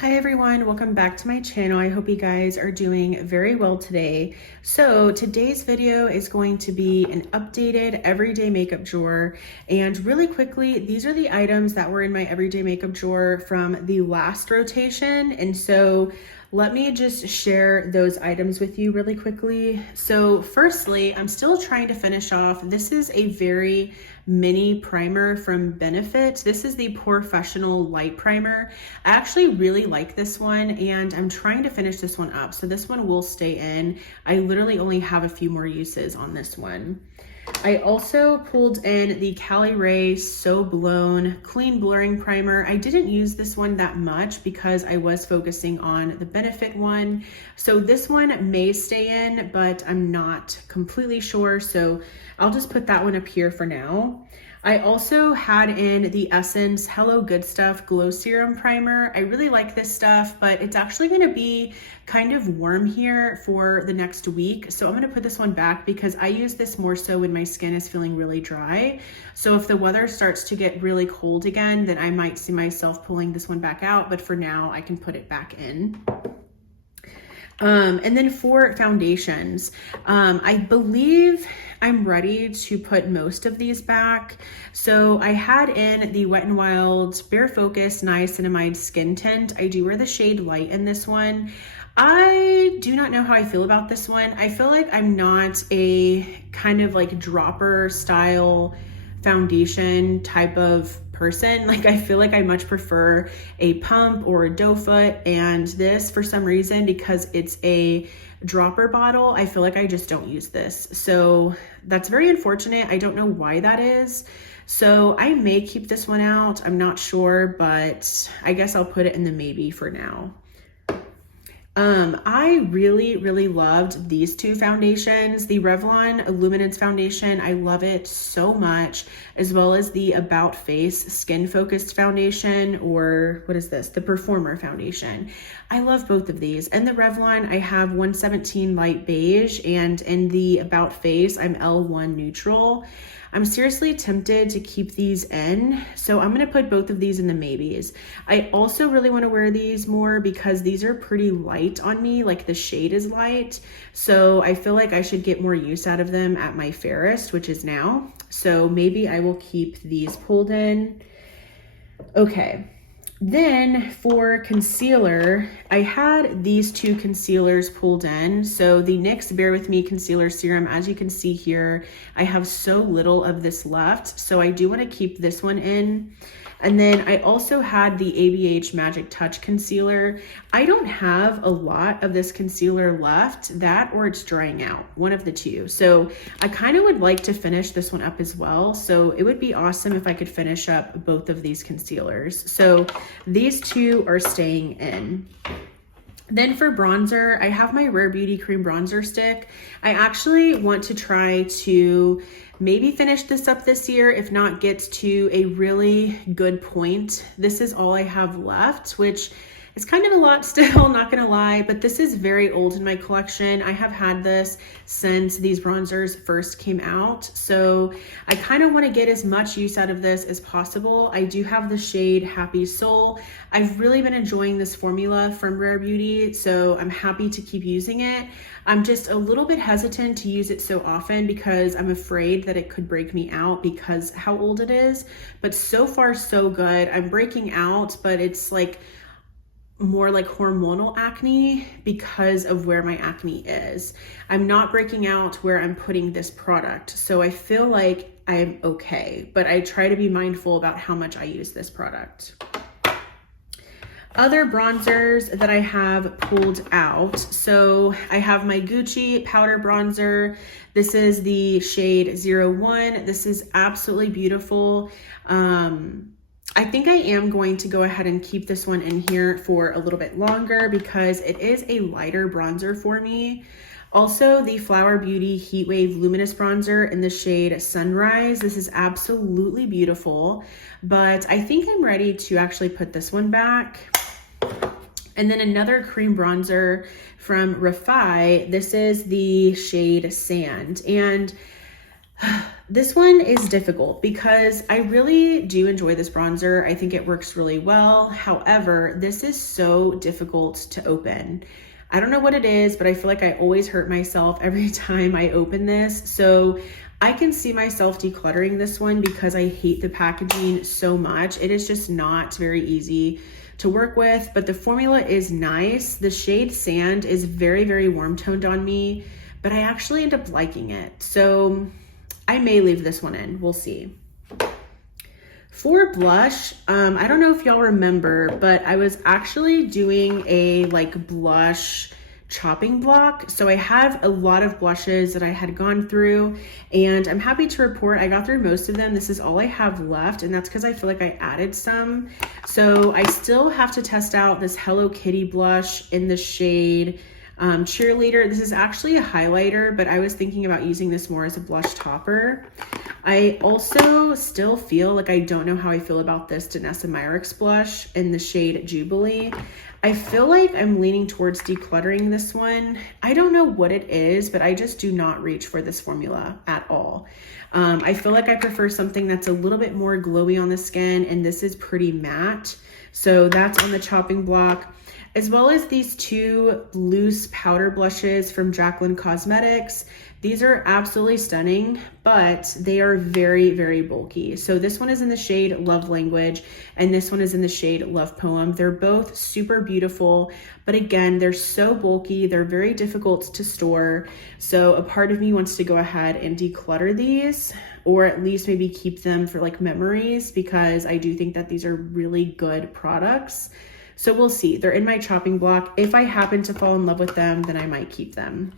Hi everyone, welcome back to my channel. I hope you guys are doing very well today. So today's video is going to be an updated everyday makeup drawer. And really quickly, these are the items that were in my everyday makeup drawer from the last rotation. And so let me just share those items with you really quickly. So firstly, I'm still trying to finish off. This is a very mini primer from Benefit. This is the Professional Light Primer. I actually really like this one and I'm trying to finish this one up. So this one will stay in. I literally only have a few more uses on this one. I also pulled in the Cali Ray So Blown Clean Blurring Primer. I didn't use this one that much because I was focusing on the Benefit one. So this one may stay in, but I'm not completely sure. So I'll just put that one up here for now. I also had in the Essence Hello Good Stuff Glow Serum Primer. I really like this stuff, but it's actually gonna be kind of warm here for the next week. So I'm gonna put this one back because I use this more so when my skin is feeling really dry. So if the weather starts to get really cold again, then I might see myself pulling this one back out, but for now I can put it back in. And then for foundations, I believe I'm ready to put most of these back. So I had in the Wet n Wild Bare Focus Niacinamide Skin Tint. I do wear the shade Light in this one. I do not know how I feel about this one. I feel like I'm not a kind of like dropper style foundation type of person. Like I feel like I much prefer a pump or a doe foot, and this for some reason, because it's a dropper bottle, I feel like I just don't use this. So that's very unfortunate. I don't know why that is. So I may keep this one out. I'm not sure, but I guess I'll put it in the maybe for now. I really loved these two foundations. The Revlon Illuminance foundation, I love it so much, as well as the About Face Skin Focused foundation, or what is this? The Performer foundation. I love both of these. And the Revlon, I have 117 Light Beige, and in the About Face, I'm L1 Neutral. I'm seriously tempted to keep these in, so I'm gonna put both of these in the maybes. I also really wanna wear these more because these are pretty light on me, like the shade is light, so I feel like I should get more use out of them at my fairest, which is now. So maybe I will keep these pulled in. Okay. Then for concealer, I had these two concealers pulled in. So the NYX Bear With Me Concealer Serum, as you can see here, I have so little of this left. So I do want to keep this one in. And then I also had the ABH Magic Touch Concealer. I don't have a lot of this concealer left, that or it's drying out, one of the two. So I kind of would like to finish this one up as well. So it would be awesome if I could finish up both of these concealers. So these two are staying in. Then for bronzer, I have my Rare Beauty Cream Bronzer Stick. I actually want to try to maybe finish this up this year, if not get to a really good point. This is all I have left, which is kind of a lot still, not gonna lie, but this is very old in my collection. I have had this since these bronzers first came out. So I kind of wanna get as much use out of this as possible. I do have the shade Happy Soul. I've really been enjoying this formula from Rare Beauty, so I'm happy to keep using it. I'm just a little bit hesitant to use it so often because I'm afraid that it could break me out because how old it is, but so far so good. I'm breaking out, but it's like more like hormonal acne because of where my acne is. I'm not breaking out where I'm putting this product. So I feel like I'm okay, but I try to be mindful about how much I use this product. Other bronzers that I have pulled out. So I have my Gucci powder bronzer. This is the shade 01. This is absolutely beautiful. I think I am going to go ahead and keep this one in here for a little bit longer because it is a lighter bronzer for me. Also, the Flower Beauty Heat Wave Luminous Bronzer in the shade Sunrise. This is absolutely beautiful, but I think I'm ready to actually put this one back. And then another cream bronzer from Refi. This is the shade Sand. And This one is difficult because I really do enjoy this bronzer. I think it works really well. However, this is so difficult to open. I don't know what it is, but I feel like I always hurt myself every time I open this. So I can see myself decluttering this one because I hate the packaging so much. It is just not very easy to work with, but the formula is nice. The shade Sand is very, very warm toned on me, but I actually end up liking it. So I may leave this one in, we'll see. For blush, I don't know if y'all remember, but I was actually doing a like blush chopping block. So I have a lot of blushes that I had gone through, and I'm happy to report I got through most of them. This is all I have left, and that's because I feel like I added some. So I still have to test out this Hello Kitty blush in the shade Cheerleader. This is actually a highlighter, but I was thinking about using this more as a blush topper. I also still feel like I don't know how I feel about this Danessa Myricks blush in the shade Jubilee. I feel like I'm leaning towards decluttering this one. I don't know what it is, but I just do not reach for this formula at all. I feel like I prefer something that's a little bit more glowy on the skin, and this is pretty matte. So that's on the chopping block, as well as these two loose powder blushes from Jaclyn Cosmetics. These are absolutely stunning, but they are very, very bulky. So this one is in the shade Love Language, and this one is in the shade Love Poem. They're both super beautiful, but again, they're so bulky. They're very difficult to store. So a part of me wants to go ahead and declutter these, or at least maybe keep them for like memories, because I do think that these are really good products. So we'll see. They're in my chopping block. If I happen to fall in love with them, then I might keep them.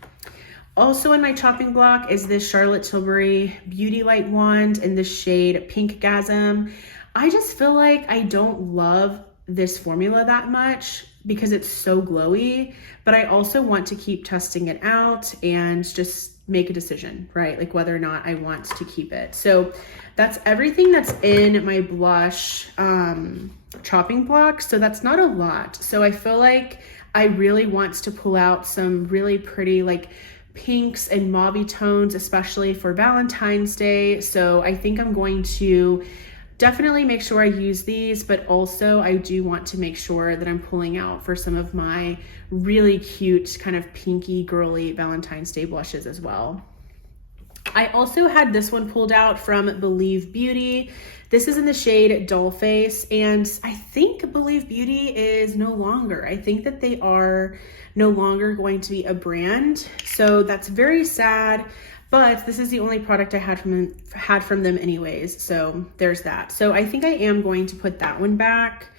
Also in my chopping block is this Charlotte Tilbury Beauty Light Wand in the shade Pink Gasm. I just feel like I don't love this formula that much because it's so glowy, but I also want to keep testing it out and just make a decision, right? Like whether or not I want to keep it. So that's everything that's in my blush chopping block. So that's not a lot. So I feel like I really want to pull out some really pretty like pinks and mauvey tones, especially for Valentine's Day. So I think I'm going to definitely make sure I use these, but also I do want to make sure that I'm pulling out for some of my really cute kind of pinky girly Valentine's Day blushes as well. I also had this one pulled out from Believe Beauty. This is in the shade Doll Face, and I think Believe Beauty is no longer. I think that they are no longer going to be a brand, so that's very sad. But this is the only product I had from them anyways, so there's that. So I think I am going to put that one back.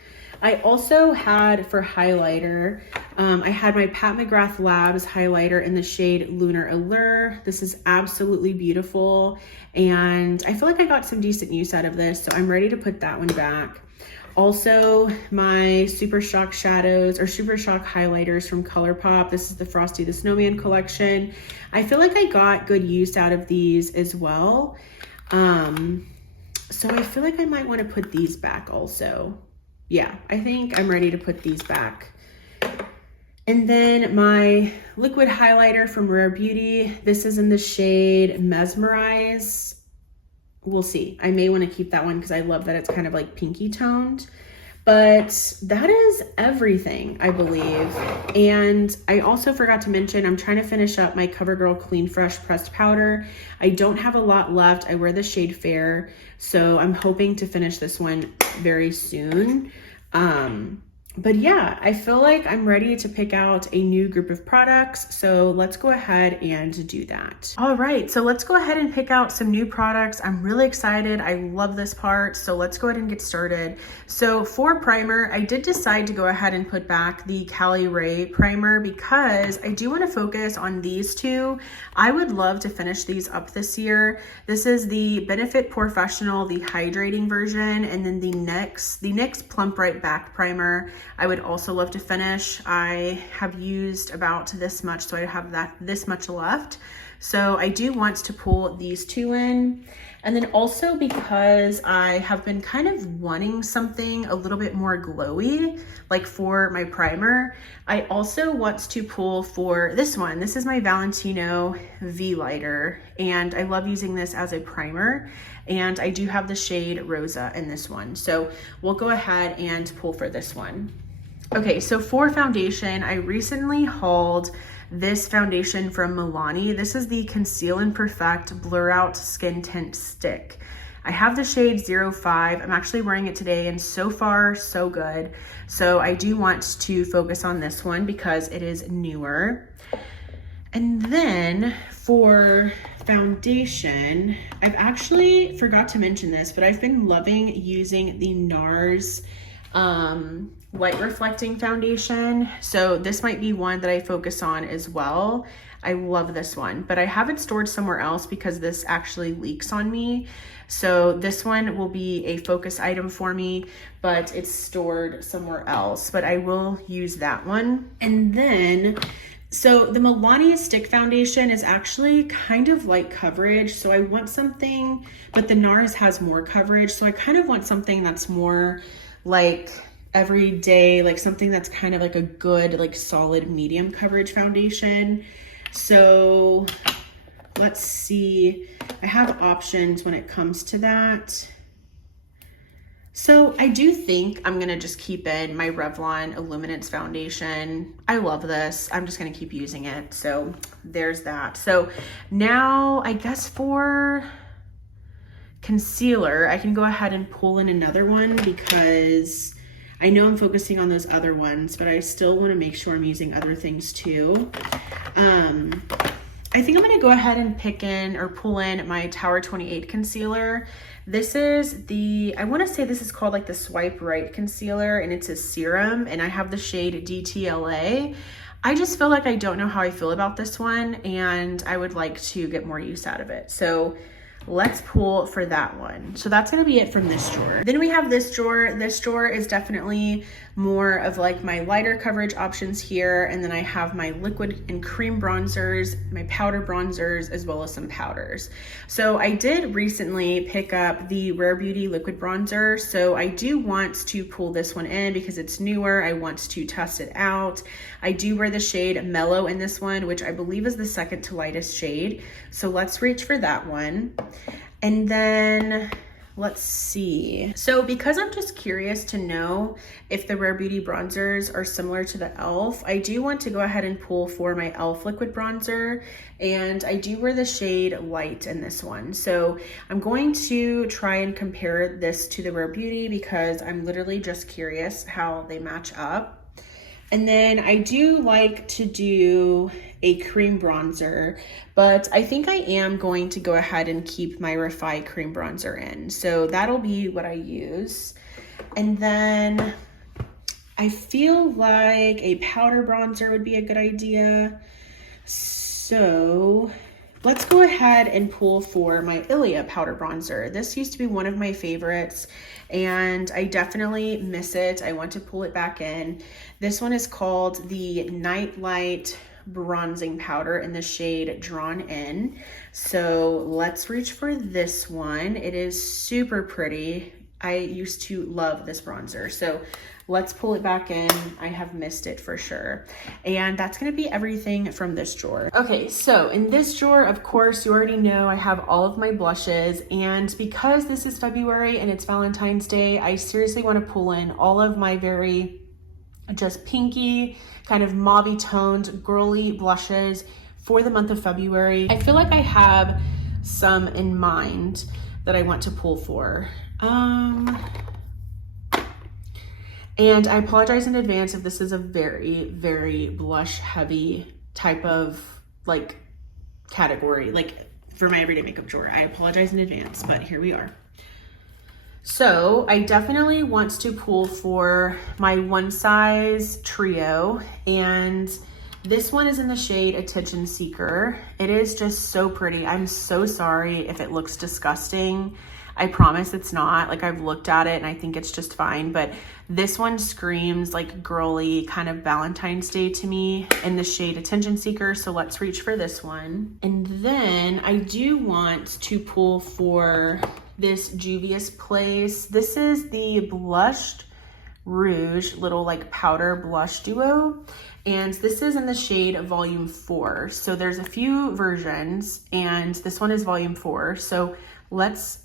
I also had for highlighter, I had my Pat McGrath Labs highlighter in the shade Lunar Allure. This is absolutely beautiful, and I feel like I got some decent use out of this, so I'm ready to put that one back. Also, my Super Shock shadows or Super Shock highlighters from ColourPop. This is the Frosty the Snowman collection. I feel like I got good use out of these as well. So I feel like I might want to put these back also. Yeah, I think I'm ready to put these back. And then my liquid highlighter from Rare Beauty. This is in the shade Mesmerize. We'll see. I may want to keep that one because I love that it's kind of like pinky toned. But that is everything, I believe. And I also forgot to mention, I'm trying to finish up my CoverGirl Clean Fresh pressed powder. I don't have a lot left. I wear the shade Fair, so I'm hoping to finish this one very soon. But yeah, I feel like I'm ready to pick out a new group of products. So let's go ahead and do that. All right, so let's go ahead and pick out some new products. I'm really excited. I love this part. So let's go ahead and get started. So for primer, I did decide to go ahead and put back the Cali Ray primer because I do want to focus on these two. I would love to finish these up this year. This is the Benefit Professional, the hydrating version, and then the NYX Plump Right Back Primer. I would also love to finish. I have used about this much, so I have this much left. So I do want to pull these two in. And then also because I have been kind of wanting something a little bit more glowy, like for my primer, I also want to pull for this one. This is my Valentino V lighter, and I love using this as a primer. And I do have the shade Rosa in this one. So we'll go ahead and pull for this one. Okay, so for foundation, I recently hauled this foundation from Milani. This is the Conceal and Perfect Blur Out Skin Tint Stick. I have the shade 05. I'm actually wearing it today, and so far, so good. So I do want to focus on this one because it is newer. And then for foundation, I've actually forgot to mention this, but I've been loving using the NARS light reflecting foundation. So this might be one that I focus on as well. I love this one, but I have it stored somewhere else because this actually leaks on me. So this one will be a focus item for me, but it's stored somewhere else, but I will use that one. And then, so the Milani stick foundation is actually kind of light coverage. So I want something, but the NARS has more coverage. So I kind of want something that's more like everyday, like something that's kind of like a good, like solid medium coverage foundation. So let's see, I have options when it comes to that. So I do think I'm gonna just keep in my Revlon Illuminance foundation. I love this. I'm just gonna keep using it. So there's that. So now I guess for concealer, I can go ahead and pull in another one because I know I'm focusing on those other ones, but I still want to make sure I'm using other things too. I think I'm going to go ahead and pick in or pull in my Tower 28 concealer. This is the, I want to say this is called like the Swipe Right concealer, and it's a serum, and I have the shade DTLA. I just feel like I don't know how I feel about this one, and I would like to get more use out of it. So let's pull for that one. So that's gonna be it from this drawer. Then we have this drawer. This drawer is definitely more of like my lighter coverage options here. And then I have my liquid and cream bronzers, my powder bronzers, as well as some powders. So I did recently pick up the Rare Beauty liquid bronzer. So I do want to pull this one in because it's newer. I want to test it out. I do wear the shade Mellow in this one, which I believe is the second to lightest shade. So let's reach for that one. And then let's see. So because I'm just curious to know if the Rare Beauty bronzers are similar to the e.l.f., I do want to go ahead and pull for my e.l.f. liquid bronzer. And I do wear the shade Light in this one. So I'm going to try and compare this to the Rare Beauty because I'm literally just curious how they match up. And then I do like to do a cream bronzer, but I think I am going to go ahead and keep my Refi cream bronzer in. So that'll be what I use. And then I feel like a powder bronzer would be a good idea. So let's go ahead and pull for my Ilia powder bronzer. This used to be one of my favorites, and I definitely miss it. I want to pull it back in. This one is called the Night Light Bronzing Powder in the shade Drawn In. So let's reach for this one. It is super pretty. I used to love this bronzer. So let's pull it back in. I have missed it for sure. And that's gonna be everything from this drawer. Okay, so in this drawer, of course, you already know I have all of my blushes. And because this is February and it's Valentine's Day, I seriously wanna pull in all of my very just pinky, kind of mauvey toned, girly blushes for the month of February. I feel like I have some in mind that I want to pull for. And I apologize in advance if this is a very, very blush heavy type of like category, like for my everyday makeup drawer. I apologize in advance, but here we are. So I definitely want to pull for my One Size Trio, and this one is in the shade Attention Seeker. It is just so pretty. I'm so sorry if it looks disgusting. I promise it's not. Like, I've looked at it and I think it's just fine, but this one screams like girly kind of Valentine's Day to me in the shade Attention Seeker. So let's reach for this one. And then I do want to pull for this Juvia's Place. This is the Blushed Rouge little like powder blush duo, and this is in the shade Volume 4. So there's a few versions, and this one is Volume 4. So let's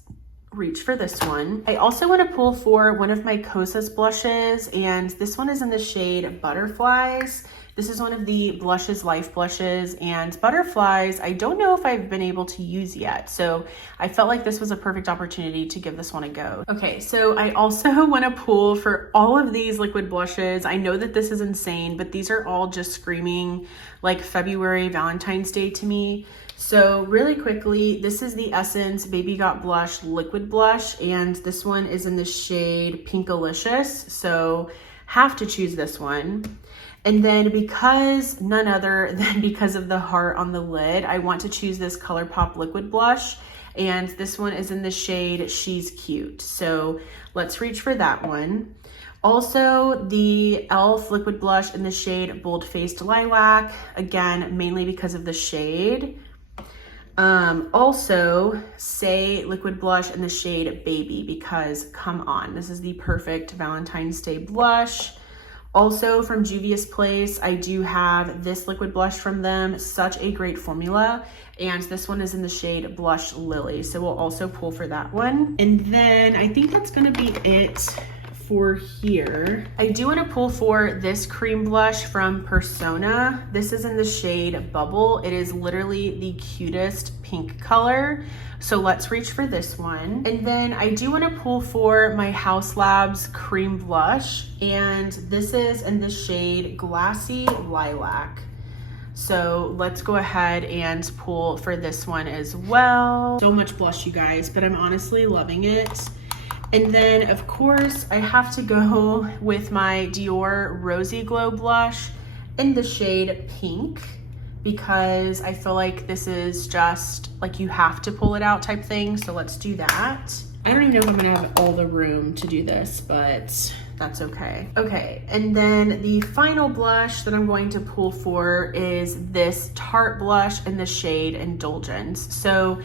reach for this one. I also want to pull for one of my Kosas blushes, and this one is in the shade Butterflies. This is one of the Blushes Life blushes, and Butterflies, I don't know if I've been able to use yet. So I felt like this was a perfect opportunity to give this one a go. Okay, so I also want to pull for all of these liquid blushes. I know that this is insane, but these are all just screaming like February Valentine's Day to me. So really quickly, this is the Essence Baby Got Blush Liquid Blush, and this one is in the shade Pinkalicious. So have to choose this one. And then because none other than because of the heart on the lid, I want to choose this ColourPop liquid blush. And this one is in the shade She's Cute. So let's reach for that one. Also, the e.l.f. liquid blush in the shade Bold Faced Lilac. Again, mainly because of the shade. Also, Say liquid blush in the shade Baby, because come on, this is the perfect Valentine's Day blush. Also from Juvia's Place, I do have this liquid blush from them. Such a great formula. And this one is in the shade Blush Lily. So we'll also pull for that one. And then I think that's gonna be it for here. I do want to pull for this cream blush from Persona. This is in the shade Bubble. It is literally the cutest pink color. So let's reach for this one. And then I do want to pull for my Haus Labs cream blush. And this is in the shade Glassy Lilac. So let's go ahead and pull for this one as well. So much blush, you guys, but I'm honestly loving it. And then, of course, I have to go with my Dior Rosy Glow blush in the shade Pink, because I feel like this is just like you have to pull it out type thing. So let's do that. I don't even know if I'm gonna have all the room to do this, but that's okay. Okay, and then the final blush that I'm going to pull for is this Tarte blush in the shade Indulgence. So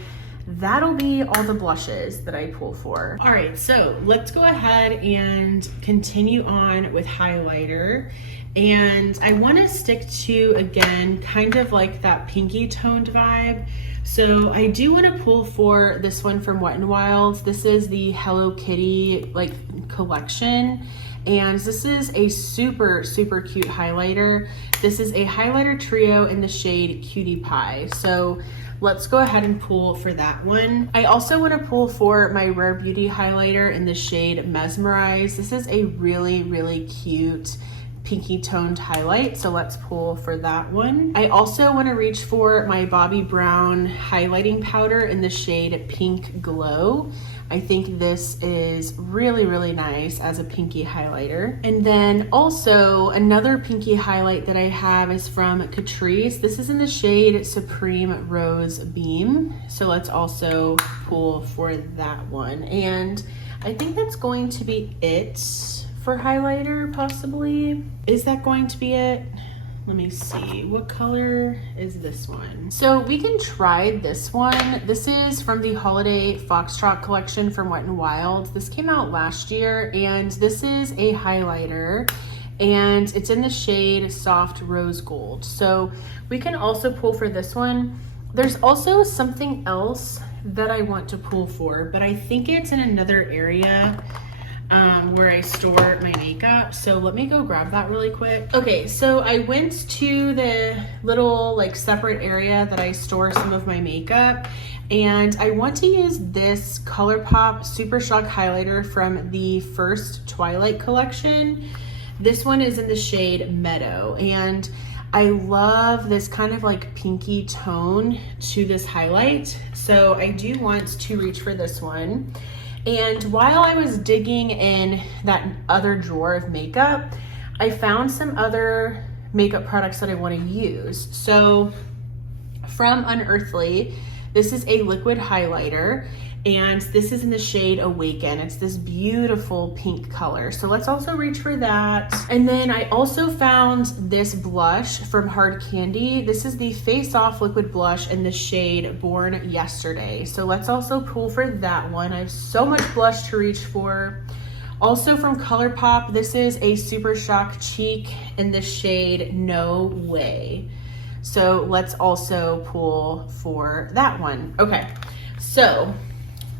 that'll be all the blushes that I pull for. All right, so let's go ahead and continue on with highlighter. And I wanna stick to, again, kind of like that pinky toned vibe. So I do wanna pull for this one from Wet n Wild. This is the Hello Kitty like collection. And this is a super, super cute highlighter. This is a highlighter trio in the shade Cutie Pie. So let's go ahead and pull for that one. I also want to pull for my Rare Beauty highlighter in the shade Mesmerize. This is a really, really cute pinky toned highlight, so let's pull for that one. I also want to reach for my Bobbi Brown highlighting powder in the shade Pink Glow. I think this is really, really nice as a pinky highlighter. And then also another pinky highlight that I have is from Catrice. This is in the shade Supreme Rose Beam. So let's also pull for that one. And I think that's going to be it for highlighter, possibly. Is that going to be it? Let me see, what color is this one? So we can try this one. This is from the Holiday Foxtrot collection from Wet n Wild. This came out last year, and this is a highlighter, and it's in the shade Soft Rose Gold. So we can also pull for this one. There's also something else that I want to pull for, but I think it's in another area where I store my makeup. So let me go grab that really quick. Okay, so I went to the little like separate area that I store some of my makeup, and I want to use this ColourPop Super Shock highlighter from the first Twilight collection. This one is in the shade Meadow, and I love this kind of like pinky tone to this highlight. So I do want to reach for this one. And while I was digging in that other drawer of makeup, I found some other makeup products that I want to use. So from Unearthly, this is a liquid highlighter, And this is in the shade Awaken. It's this beautiful pink color. So let's also reach for that. And then I also found this blush from Hard Candy. This is the Face Off Liquid Blush in the shade Born Yesterday. So let's also pull for that one. I have so much blush to reach for. Also from ColourPop, this is a Super Shock Cheek in the shade No Way. So let's also pull for that one. Okay, so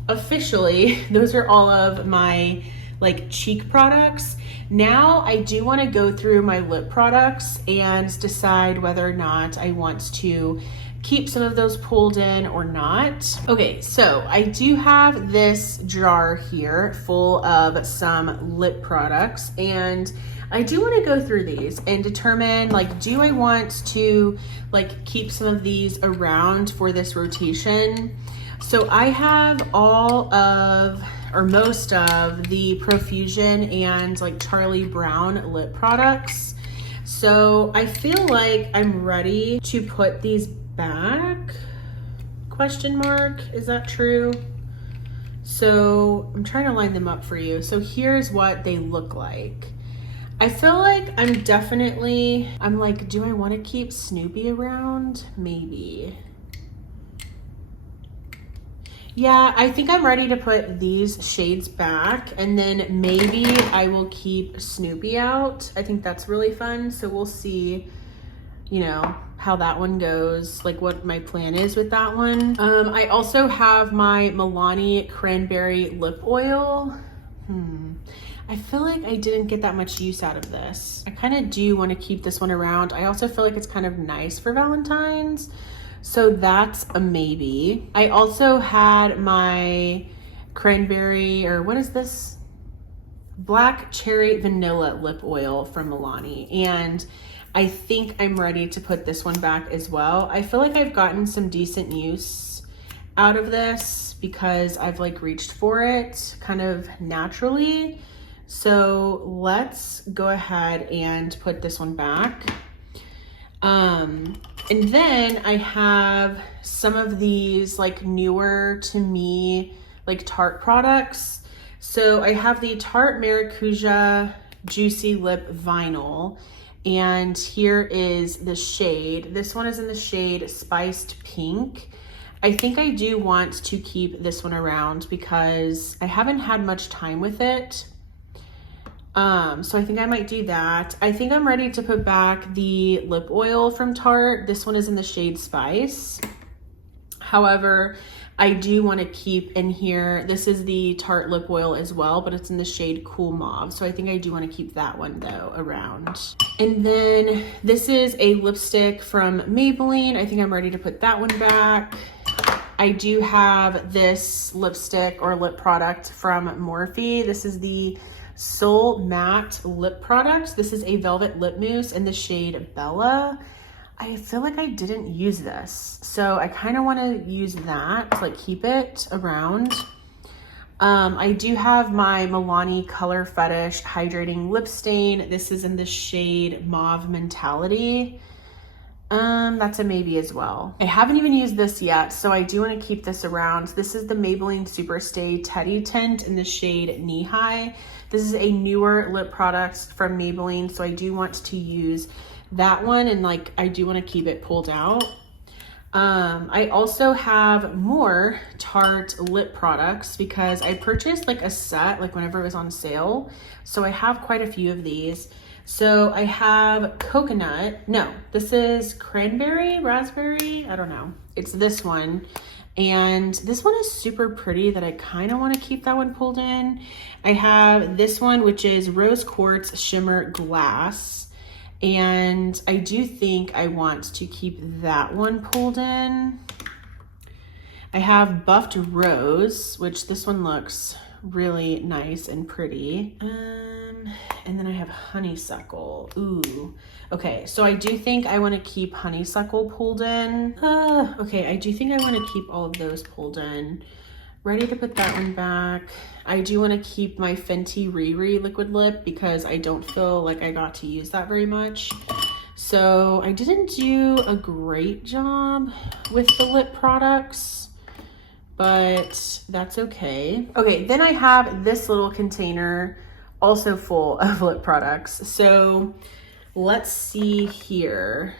officially, those are all of my like cheek products. Now I do want to go through my lip products and decide whether or not I want to keep some of those pulled in or not. Okay, so I do have this jar here full of some lip products, and I do want to go through these and determine, like, do I want to like keep some of these around for this rotation? So I have all of, or most of, the Profusion and like Charlie Brown lip products. So I feel like I'm ready to put these back, question mark, is that true? So I'm trying to line them up for you. So here's what they look like. I feel like I'm like, do I want to keep Snoopy around? Maybe. Yeah, I think I'm ready to put these shades back, and then maybe I will keep Snoopy out. I think that's really fun. So we'll see, you know, how that one goes, like what my plan is with that one. I also have my Milani Cranberry Lip Oil. I feel like I didn't get that much use out of this. I kind of do want to keep this one around. I also feel like it's kind of nice for Valentine's. So that's a maybe. I also had my cranberry, or what is this? Black Cherry Vanilla Lip Oil from Milani. And I think I'm ready to put this one back as well. I feel like I've gotten some decent use out of this because I've like reached for it kind of naturally. So let's go ahead and put this one back. And then I have some of these like newer to me, like Tarte products. So I have the Tarte Maracuja Juicy Lip Vinyl, and here is the shade. This one is in the shade Spiced Pink. I think I do want to keep this one around because I haven't had much time with it. So I think I might do that. I think I'm ready to put back the lip oil from Tarte. This one is in the shade Spice. However, I do want to keep in here, this is the Tarte lip oil as well, but it's in the shade Cool Mauve. So I think I do want to keep that one though around. And then this is a lipstick from Maybelline. I think I'm ready to put that one back. I do have this lipstick or lip product from Morphe. This is the Soul Matte Lip Product. This is a velvet lip mousse in the shade Bella. I feel like I didn't use this, so I kind of want to use that to like keep it around. I do have my Milani Color Fetish Hydrating Lip Stain. This is in the shade Mauve Mentality. That's a maybe as well. I haven't even used this yet, so I do want to keep this around. This is the Maybelline Superstay Teddy Tint in the shade Knee High. This is a newer lip product from Maybelline, so I do want to use that one, and like I do want to keep it pulled out. I also have more Tarte lip products because I purchased like a set like whenever it was on sale. So I have quite a few of these. So I have coconut, no, this is cranberry, raspberry, I don't know. It's this one. And this one is super pretty that I kind of want to keep that one pulled in. I have this one, which is Rose Quartz Shimmer Glass. And I do think I want to keep that one pulled in. I have Buffed Rose, which this one looks really nice and pretty. And then I have Honeysuckle. Ooh. Okay, so I do think I want to keep Honeysuckle pulled in. Okay, I do think I want to keep all of those pulled in. Ready to put that one back. I do want to keep my Fenty Riri liquid lip because I don't feel like I got to use that very much. So I didn't do a great job with the lip products, but that's okay. Okay, then I have this little container also full of lip products. So let's see here.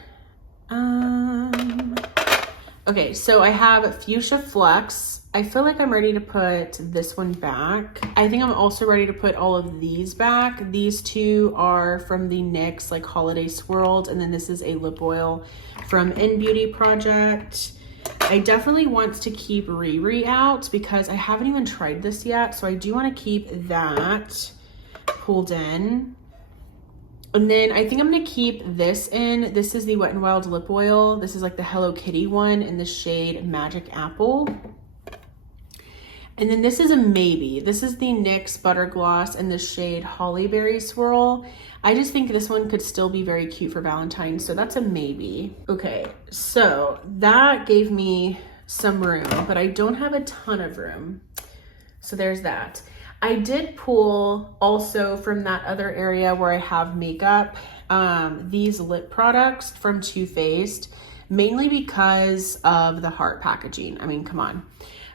Okay, so I have Fuchsia Flux. I feel like I'm ready to put this one back. I think I'm also ready to put all of these back. These two are from the NYX like Holiday Swirled, and then this is a lip oil from In Beauty Project. I definitely want to keep Riri out because I haven't even tried this yet, so I do want to keep that pulled in. And then I think I'm gonna keep this in. This is the Wet n Wild lip oil. This is like the Hello Kitty one in the shade Magic Apple. And then this is a maybe. This is the NYX Butter Gloss in the shade Hollyberry Swirl. I just think this one could still be very cute for Valentine's, so that's a maybe. Okay, so that gave me some room, but I don't have a ton of room. So there's that. I did pull also from that other area where I have makeup, these lip products from Too Faced, mainly because of the heart packaging. I mean, come on.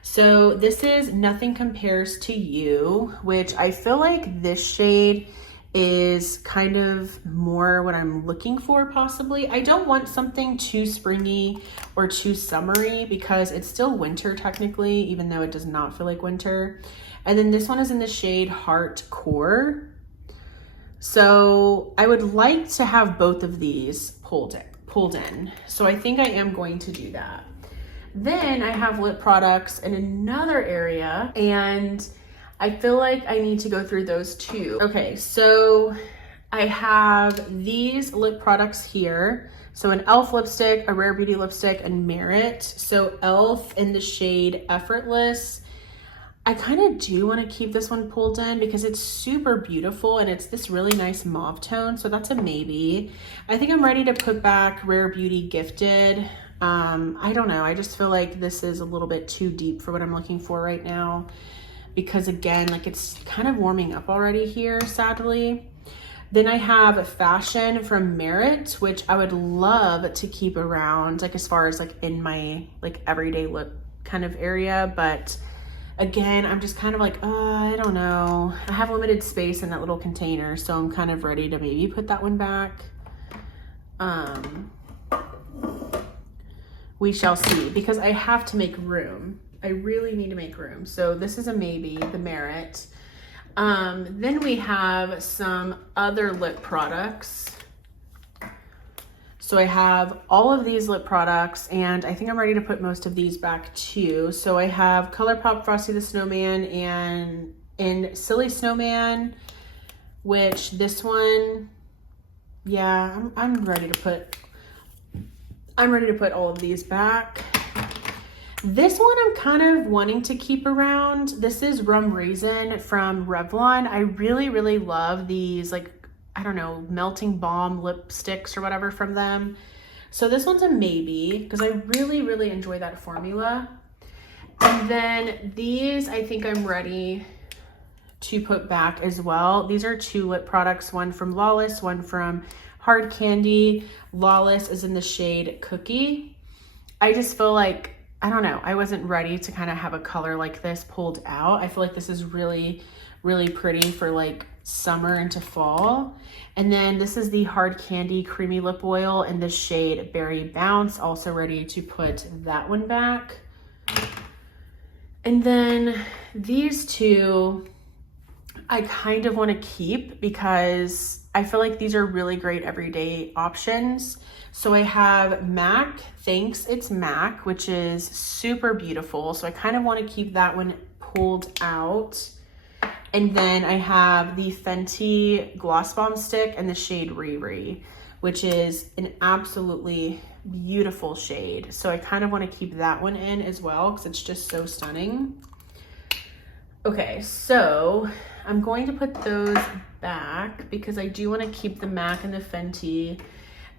So this is Nothing Compares to You, which I feel like this shade is kind of more what I'm looking for possibly. I don't want something too springy or too summery because it's still winter technically, even though it does not feel like winter. And then this one is in the shade Heart Core. So I would like to have both of these pulled in. So I think I am going to do that. Then I have lip products in another area, and I feel like I need to go through those too. Okay, so I have these lip products here. So an e.l.f. lipstick, a Rare Beauty lipstick, and Merit. So e.l.f. in the shade Effortless. I kind of do want to keep this one pulled in because it's super beautiful and it's this really nice mauve tone. So that's a maybe. I think I'm ready to put back Rare Beauty Gifted. I don't know. I just feel like this is a little bit too deep for what I'm looking for right now. Because again, like it's kind of warming up already here, sadly. Then I have Fashion from Merit, which I would love to keep around, like as far as like in my like everyday lip kind of area. But again, I'm just kind of like, I don't know. I have limited space in that little container, so I'm kind of ready to maybe put that one back. We shall see, because I have to make room. I really need to make room. So this is a maybe, the Merit. Then we have some other lip products. So I have all of these lip products, and I think I'm ready to put most of these back too. So I have ColourPop Frosty the Snowman and in Silly Snowman, which this one, yeah, I'm ready to put all of these back. This one I'm kind of wanting to keep around. This is Rum Raisin from Revlon. I really, really love these, like, I don't know, melting balm lipsticks or whatever from them. So this one's a maybe because I really, really enjoy that formula. And then these, I think I'm ready to put back as well. These are two lip products, one from Lawless, one from Hard Candy. Lawless is in the shade Cookie. I just feel like, I don't know, I wasn't ready to kind of have a color like this pulled out. I feel like this is really, really pretty for like summer into fall. And then this is the Hard Candy Creamy Lip Oil in the shade Berry Bounce, also ready to put that one back. And then these two I kind of want to keep because I feel like these are really great everyday options. So I have MAC Thanks It's MAC, which is super beautiful. So I kind of want to keep that one pulled out. And then I have the Fenty Gloss Bomb Stick in the shade Riri, which is an absolutely beautiful shade. So I kind of want to keep that one in as well because it's just so stunning. Okay, so I'm going to put those back because I do want to keep the MAC and the Fenty.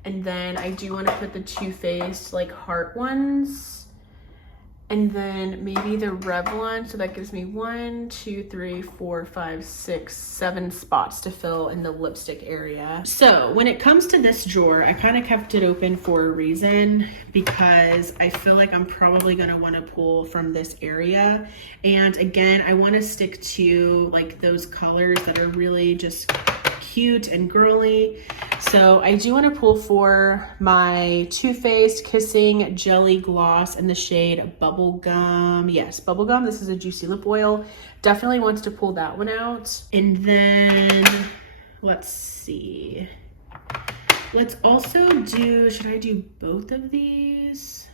And then I do want to put the Too Faced like heart ones. And then maybe the Revlon, so that gives me 1, 2, 3, 4, 5, 6, 7 spots to fill in the lipstick area. So when it comes to this drawer, I kind of kept it open for a reason because I feel like I'm probably gonna wanna pull from this area. And again, I wanna stick to like those colors that are really just cute and girly. So I do want to pull for my Too Faced Kissing Jelly Gloss in the shade Bubblegum. Yes, Bubblegum. This is a juicy lip oil. Definitely wants to pull that one out. And then let's see. Let's also do, should I do both of these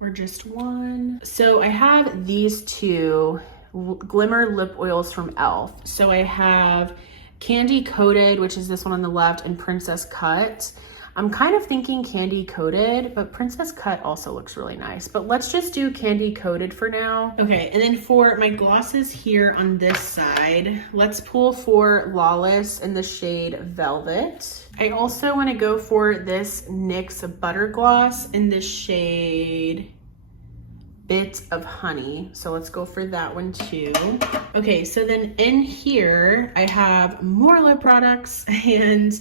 or just one? So I have these two Glimmer lip oils from e.l.f. So I have Candy Coated, which is this one on the left, and Princess Cut. I'm kind of thinking Candy Coated, but Princess Cut also looks really nice. But let's just do Candy Coated for now. Okay, and then for my glosses here on this side, let's pull for Lawless in the shade Velvet. I also want to go for this NYX Butter Gloss in the shade Bit of Honey. So let's go for that one too. Okay, so then in here, I have more lip products and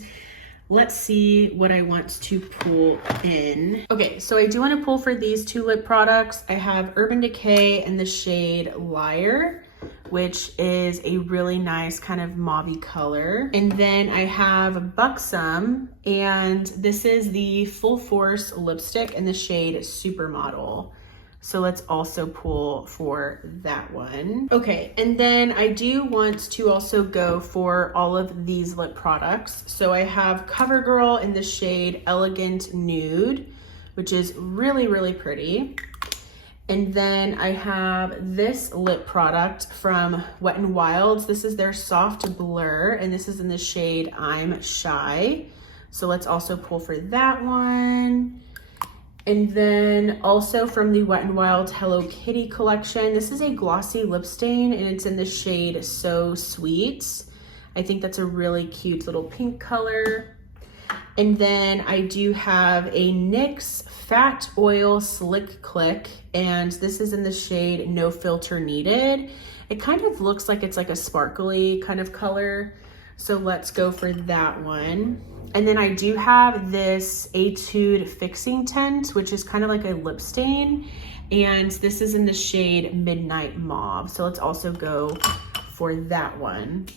let's see what I want to pull in. Okay, so I do want to pull for these two lip products. I have Urban Decay in the shade Liar, which is a really nice kind of mauvey color. And then I have Buxom, and this is the Full Force lipstick in the shade Supermodel. So let's also pull for that one. Okay, and then I do want to also go for all of these lip products. So I have CoverGirl in the shade Elegant Nude, which is really, really pretty. And then I have this lip product from Wet n Wild's. This is their Soft Blur, and this is in the shade I'm Shy. So let's also pull for that one. And then also from the Wet n Wild Hello Kitty collection, this is a glossy lip stain and it's in the shade So Sweet. I think that's a really cute little pink color. And then I do have a NYX Fat Oil Slick Click, and this is in the shade No Filter Needed. It kind of looks like it's like a sparkly kind of color. So let's go for that one. And then I do have this Etude Fixing Tint, which is kind of like a lip stain. And this is in the shade Midnight Mauve. So let's also go for that one.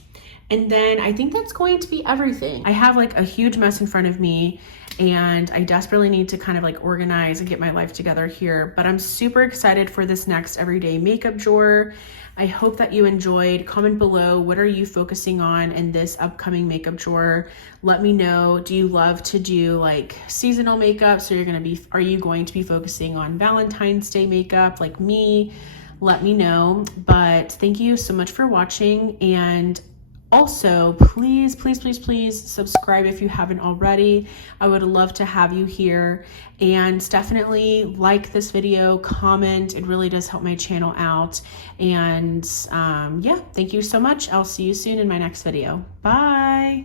And then I think that's going to be everything. I have like a huge mess in front of me and I desperately need to kind of like organize and get my life together here. But I'm super excited for this next everyday makeup drawer. I hope that you enjoyed. Comment below, what are you focusing on in this upcoming makeup drawer? Let me know, do you love to do like seasonal makeup? So are you going to be focusing on Valentine's Day makeup like me? Let me know. But thank you so much for watching, and also, please, please, please, please subscribe if you haven't already. I would love to have you here, and definitely like this video, comment. It really does help my channel out. And yeah, thank you so much. I'll see you soon in my next video. Bye.